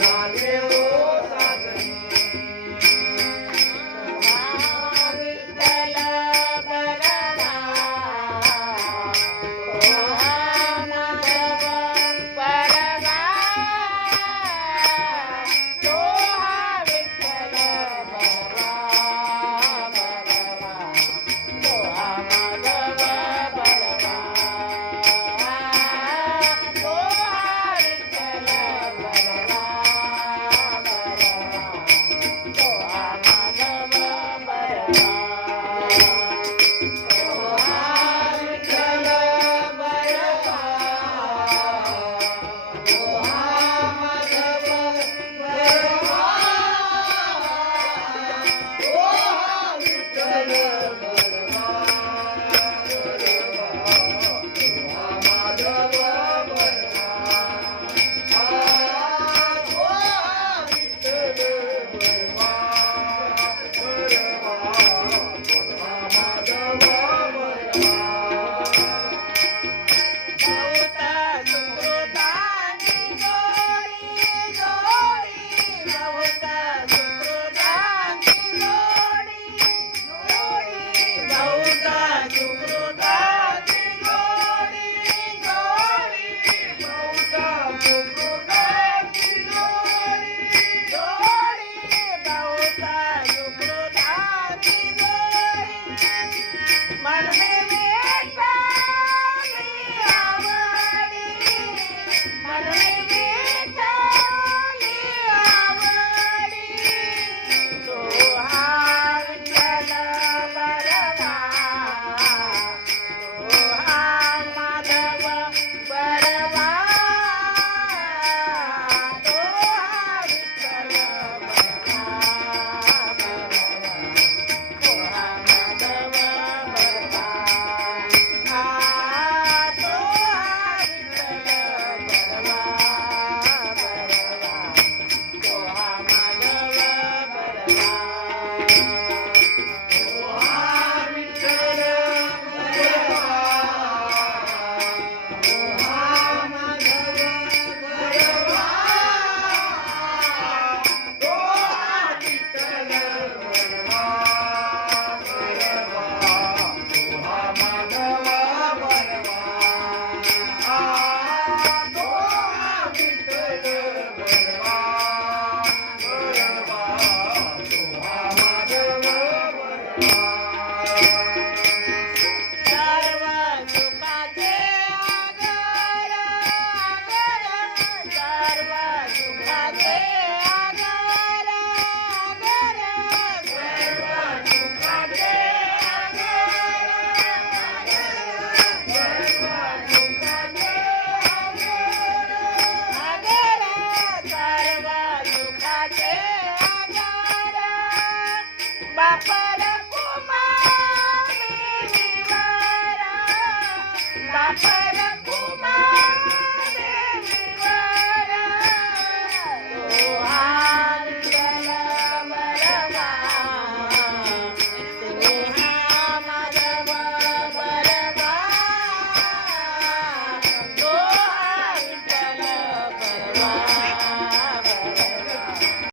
not ill. Hallelujah. Thank you. அக்ஷரம்